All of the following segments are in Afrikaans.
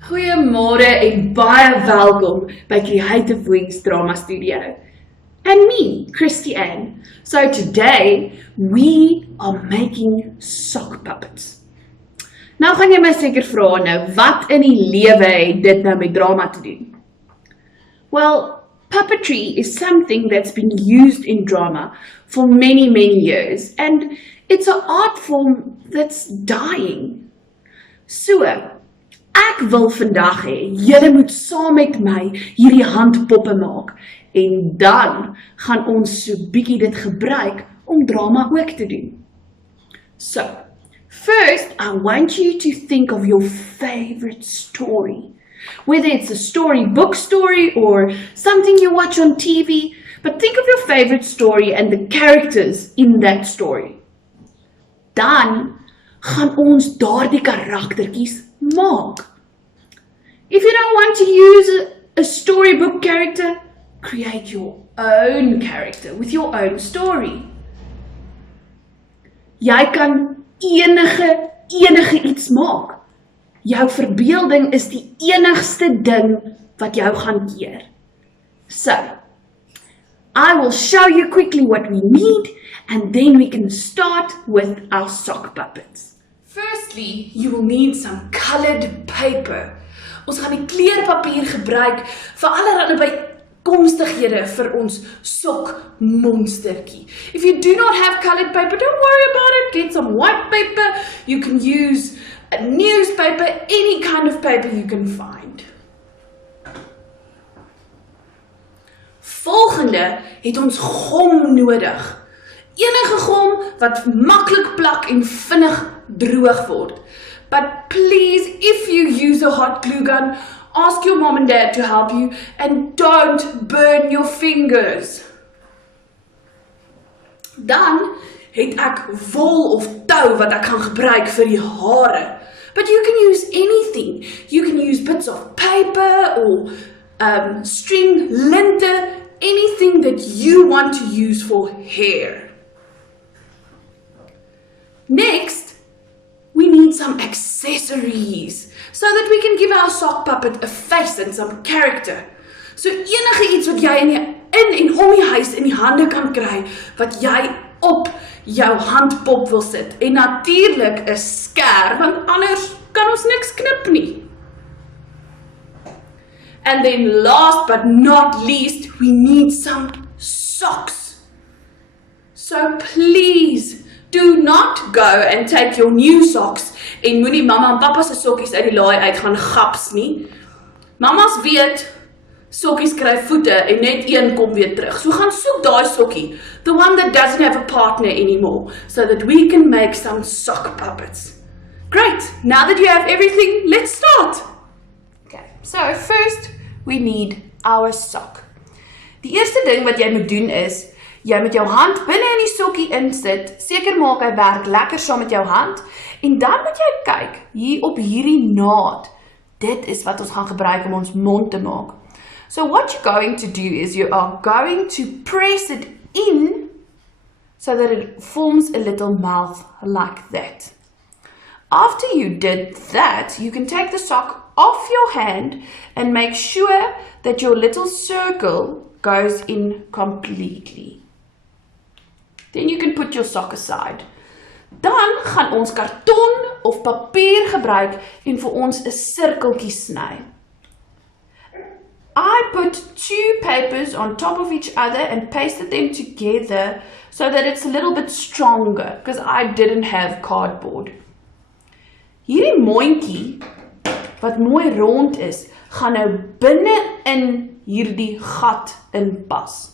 Goeiemôre en baie welkom by Creative Wings Drama Studio. And me, Christy Ann. So today, we are making sock puppets. Nou gaan jy my seker vra nou, wat in die lewe het dit nou met drama te doen? Well, puppetry is something that's been used in drama for many years, and it's an art form that's dying. So, ek wil vandag hê, julle moet saam met my hierdie handpoppe maak, en dan gaan ons so bietjie dit gebruik om drama ook te doen. So, first, I want you to think of your favorite story. Whether it's a storybook story or something you watch on TV, but think of your favorite story and the characters in that story. Dan gaan ons daardie karaktertjies maak. If you don't want to use a storybook character, create your own character with your own story. Jy kan enige iets maak. Jou verbeelding is die enigste ding wat jou gaan keer. So, I will show you quickly what we need, and then we can start with our sock puppets. Firstly, you will need some colored paper. Ons gaan die kleurpapier gebruik vir allerlei bykomstighede vir ons sokmonstertjie. If you do not have colored paper, don't worry about it. Get some white paper. You can use a newspaper, any kind of paper you can find. Volgende het ons gom nodig. Enige gom wat maklik plak en vinnig droog word. But please, if you use a hot glue gun, ask your mom and dad to help you and don't burn your fingers. Dan het ek wol of tou wat ek kan gebruik vir die hare. But you can use anything. You can use bits of paper or string, linte, anything that you want to use for hair. Next, we need some accessories so that we can give our sock puppet a face and some character. So enige iets wat jy in en om die huis in die hande kan kry, wat jy op jou handpop wil sit. En natuurlik 'n skêr, want anders kan ons niks knip nie. And then last but not least, we need some socks. So please, do not go and take your new socks en moenie mamma en pappa se sokkies uit die laai uit gaan gaps nie. Mamas weet, sokkies kry voete en net een kom weer terug. So gaan soek daai sokkie, the one that doesn't have a partner anymore, so that we can make some sock puppets. Great, now that you have everything, let's start. Okay, so first we need our sock. Die eerste ding wat jy moet doen is, jy moet jou hand binne in die sokkie insit, seker maak hy werk lekker saam met jou hand, en dan moet jy kyk, hier op hierdie naad, dit is wat ons gaan gebruik om ons mond te maak. So what you're going to do is you are going to press it in so that it forms a little mouth like that. After you did that, you can take the sock off your hand and make sure that your little circle goes in completely. Then you can put your sock aside. Dan gaan ons karton of papier gebruik en vir ons 'n sirkeltjie sny. I put 2 papers on top of each other and pasted them together so that it's a little bit stronger, because I didn't have cardboard. Hierdie mondjie, wat mooi rond is, gaan nou binne in hierdie gat inpas.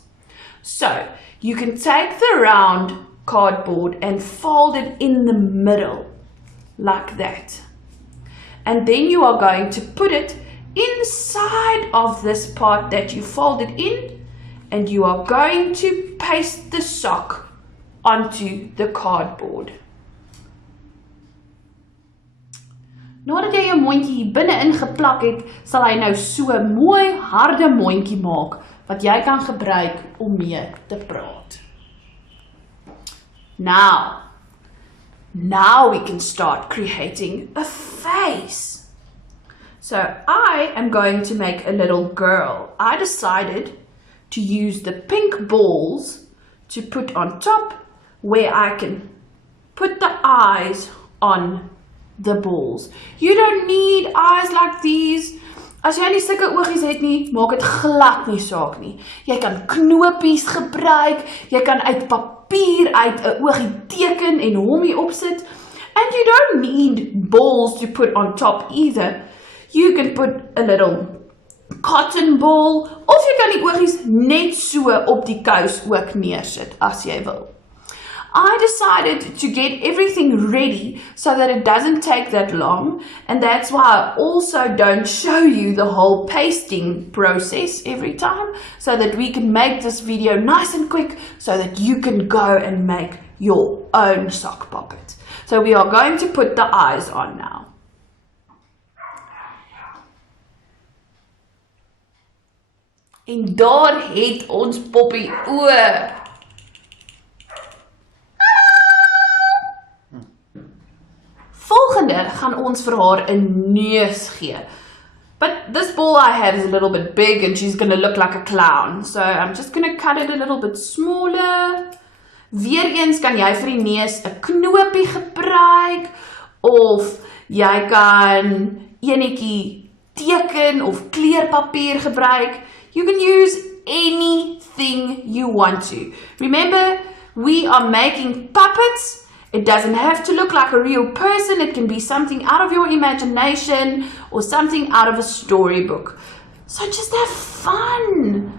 So, you can take the round cardboard and fold it in the middle, like that. And then you are going to put it inside of this part that you folded in, and you are going to paste the sock onto the cardboard. Nadat jy jou mondjie hier binne ingeplak het, sal hy nou so 'n mooi harde mondjie maak, wat jy kan gebruik om mee te praat. Now we can start creating a face. So I am going to make a little girl. I decided to use the pink balls to put on top where I can put the eyes on the balls. You don't need eyes like these. As jy nie sulke oogies het nie, maak dit glad nie saak nie. Jy kan knopies gebruik, jy kan uit papier uit 'n oogie teken en hom hier opsit. And you don't need balls to put on top either. You can put a little cotton ball, of jy kan die oogies net so op die kous ook neersit as jy wil. I decided to get everything ready so that it doesn't take that long, and that's why I also don't show you the whole pasting process every time, so that we can make this video nice and quick so that you can go and make your own sock puppet. So we are going to put the eyes on now. En daar het ons poppie oë. Volgende gaan ons vir haar 'n neus gee. But this ball I have is a little bit big and she's going to look like a clown. So I'm just going to cut it a little bit smaller. Weereens kan jy vir die neus 'n knopie gebruik of jy kan enetjie teken of kleurpapier gebruik. You can use anything you want to. Remember, we are making puppets. It doesn't have to look like a real person. It can be something out of your imagination or something out of a storybook. So just have fun.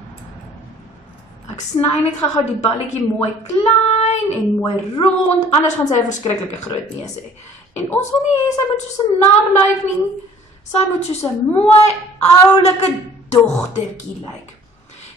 Ek sny net gou die balletjie mooi klein en mooi rond, anders gaan sy 'n verskriklike groot neus hê. En ons wil nie hê sy moet soos 'n nar lyk nie. Sy moet soos 'n mooi oulike dogtertjie lyk.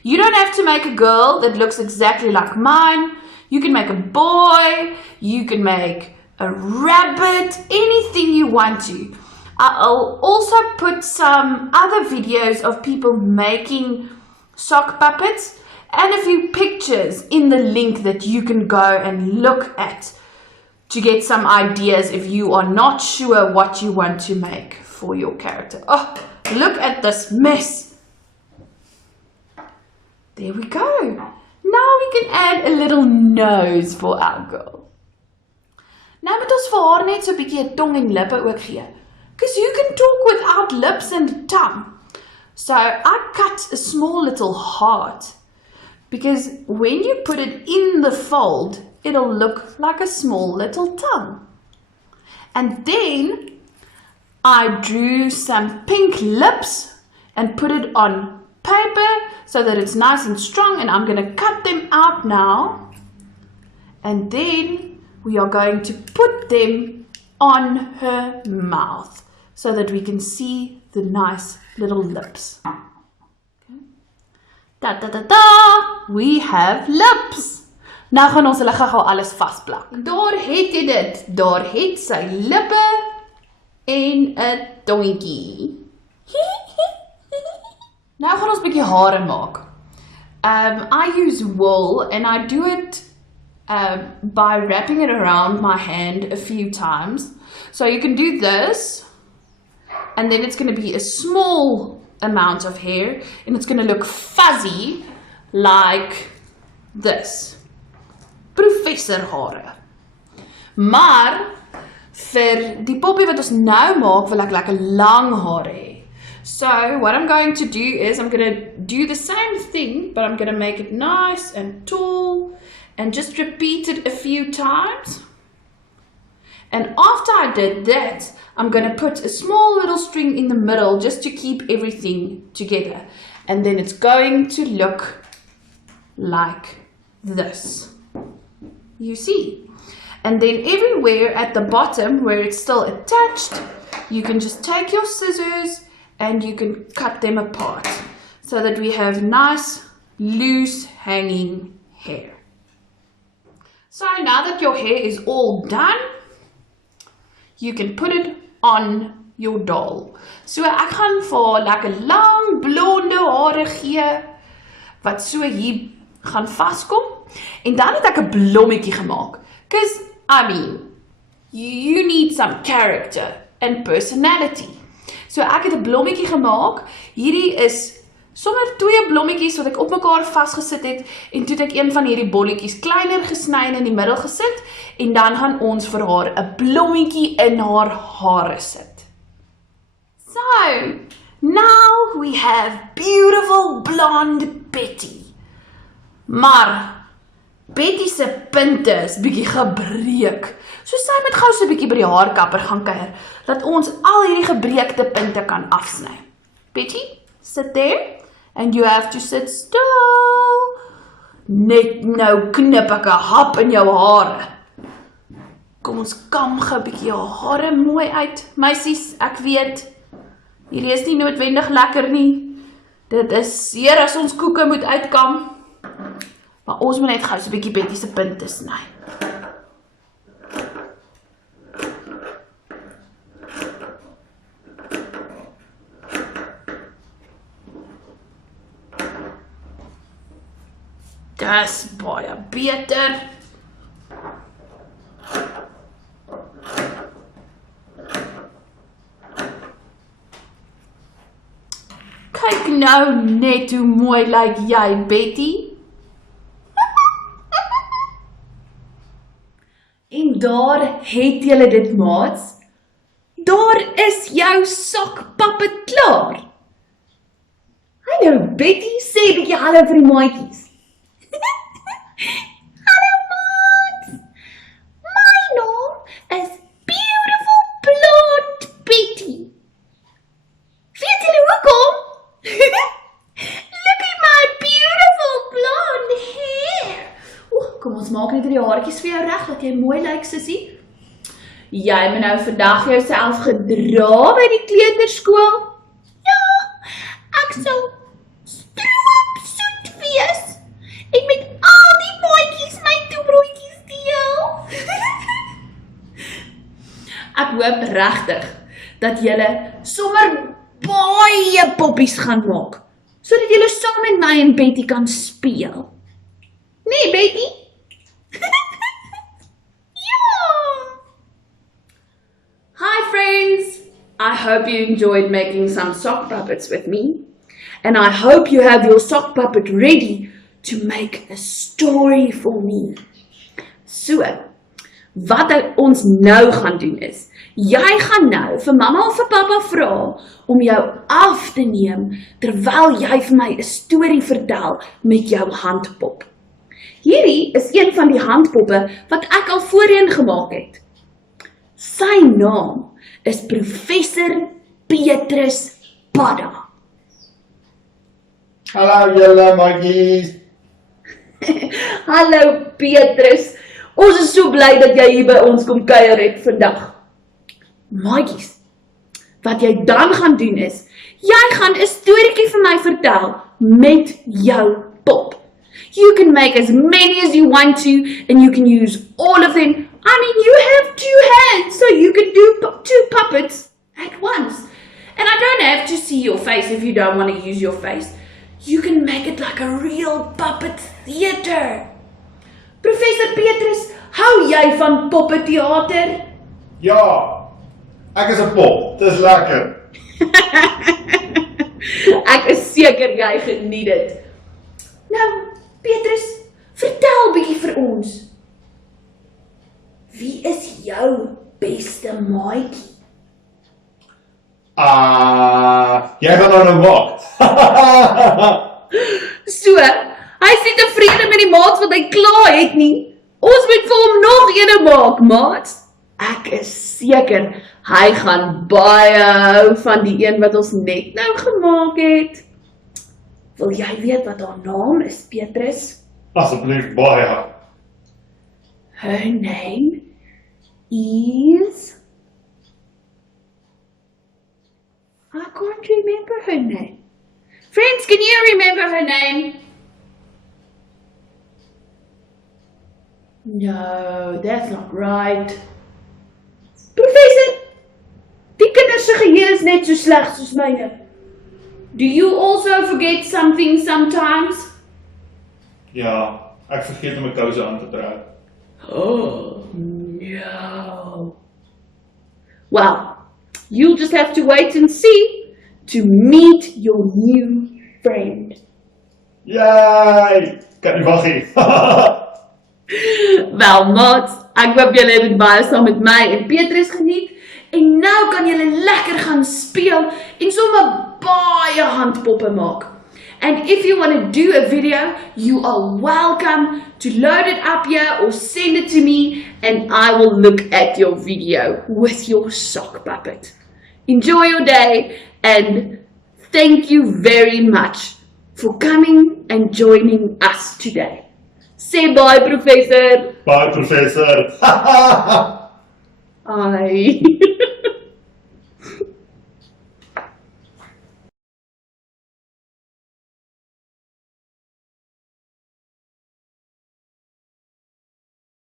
You don't have to make a girl that looks exactly like mine. You can make a boy, you can make a rabbit, anything you want to. I'll also put some other videos of people making sock puppets and a few pictures in the link that you can go and look at to get some ideas if you are not sure what you want to make for your character. Oh, look at this mess. There we go. Now we can add a little nose for our girl. Nou moet ons vir haar net so 'n bietjie 'n tong en lippe ook gee. Because you can talk without lips and tongue. So I cut a small little heart. Because when you put it in the fold, it'll look like a small little tongue. And then I drew some pink lips and put it on paper so that it's nice and strong, and I'm going to cut them out now, and then we are going to put them on her mouth so that we can see the nice little lips. Okay. Da da da da, we have lips. Nou gaan ons hulle gou alles vasplak. Daar het jy dit, daar het sy lippe en 'n tongetjie. Nou gaan ons 'n bietjie hare maak. I use wool and I do it by wrapping it around my hand a few times. So you can do this, and then it's going to be a small amount of hair, and it's going to look fuzzy like this. Professor hare. Maar vir die poppie wat ons nou maak, wil ek lekker lang hare hê. So what I'm going to do is I'm going to do the same thing, but I'm going to make it nice and tall and just repeat it a few times. And after I did that, I'm going to put a small little string in the middle just to keep everything together. And then it's going to look like this. You see? And then everywhere at the bottom where it's still attached, you can just take your scissors and you can cut them apart so that we have nice, loose hanging hair. So now that your hair is all done, you can put it on your doll. So ek gaan vir lekker lang blonde hare gee wat so hier gaan vaskom, en dan het ek 'n blommetjie gemaak. Because I mean, you need some character and personality. So ek het 'n blommetjie gemaak. Hierdie is sommer 2 blommetjies wat ek op mekaar vasgesit het en toe het ek een van hierdie bolletjies kleiner gesny en in die middel gesit en dan gaan ons vir haar 'n blommetjie in haar hare sit. So, now we have beautiful blonde Betty. Maar Betty se punte is bietjie gebreek. So sy moet gou so 'n bietjie by die haarkapper gaan kuier, dat ons al hierdie gebreekte punte kan afsny. Betty, sit there, and you have to sit still. Net nou knip ek 'n hap in jou hare. Kom ons kam gou 'n bietjie jou hare mooi uit. Meisies, ek weet, hierdie is nie noodwendig lekker nie. Dit is seer as ons koeke moet uitkam. Maar ons moet net gou so 'n bietjie Betty se punte sny. Dis baie beter. Kyk nou net hoe mooi lyk jy, Betty. En daar het julle dit, maats. Daar is jou sokpappe klaar. Hallo Betty, sê 'n bietjie hallo vir die maatjies. Hallo maats. My naam is Beautiful Blonde Betty. Weet julle hoekom? Look at my beautiful blonde hair. Kom ons maak net die haartjies vir jou reg, dat jy mooi lyk, sussie. Jy moet nou vandag jouself gedra by die kleuterskool. Ja, ek sal stroop soet wees en met al die maatjies my toebroodjies deel. Ek hoop regtig dat julle sommer baie poppies gaan maak, sodat julle saam met my en Betty kan speel. Nee, Betty? Hi friends, I hope you enjoyed making some sock puppets with me, and I hope you have your sock puppet ready to make a story for me. So, wat ons nou gaan doen is, jy gaan nou vir mamma of vir pappa vra om jou af te neem terwyl jy vir my 'n storie vertel met jou handpop. Hierdie is een van die handpoppe wat ek al voorheen gemaak het. Sy naam is Professor Petrus Padda. Hallo julle maatjies. Hallo Petrus, ons is so bly dat jy hier by ons kom kuier het vandag. Maatjies, wat jy dan gaan doen is, jy gaan 'n storieetjie vir my vertel met jou pop. You can make as many as you want to, and you can use all of them. I mean, you have 2 hands, so you can do 2 puppets at once. And I don't have to see your face if you don't want to use your face. You can make it like a real puppet theater. Professor Petrus, hou jy van poppetheater? Ja, ek is 'n pop, dis lekker. Ek is seker jy geniet dit. Nou, Petrus, vertel bietjie vir ons. Wie is jou beste maatjie? Jy gaan nou maak. So, hy is nie tevrede met die maats wat hy klaar het nie. Ons moet vir hom nog een maak, maats. Ek is seker, hy gaan baie hou van die een wat ons net nou gemaak het. Wil jy weet wat haar naam is, Petrus? Asseblief baie. Her name is... I can't remember her name. Friends, can you remember her name? No, that's not right. Professor, die kinders se geheue is net so sleg soos myne. Do you also forget something sometimes? Ja, ek vergeet om my kouse aan te trek. Oh, no. Well, You'll just have to wait and see to meet your new friend. Yay! Kan nie wag nie. Wel maats, ek hoop julle het dit baie saam met my en Petrus geniet. En nou kan julle lekker gaan speel en sommer baie handpoppe maak. And if you want to do a video, you are welcome to load it up here or send it to me and I will look at your video with your sock puppet. Enjoy your day and thank you very much for coming and joining us today. Say bye, Professor. Bye, Professor. Bye.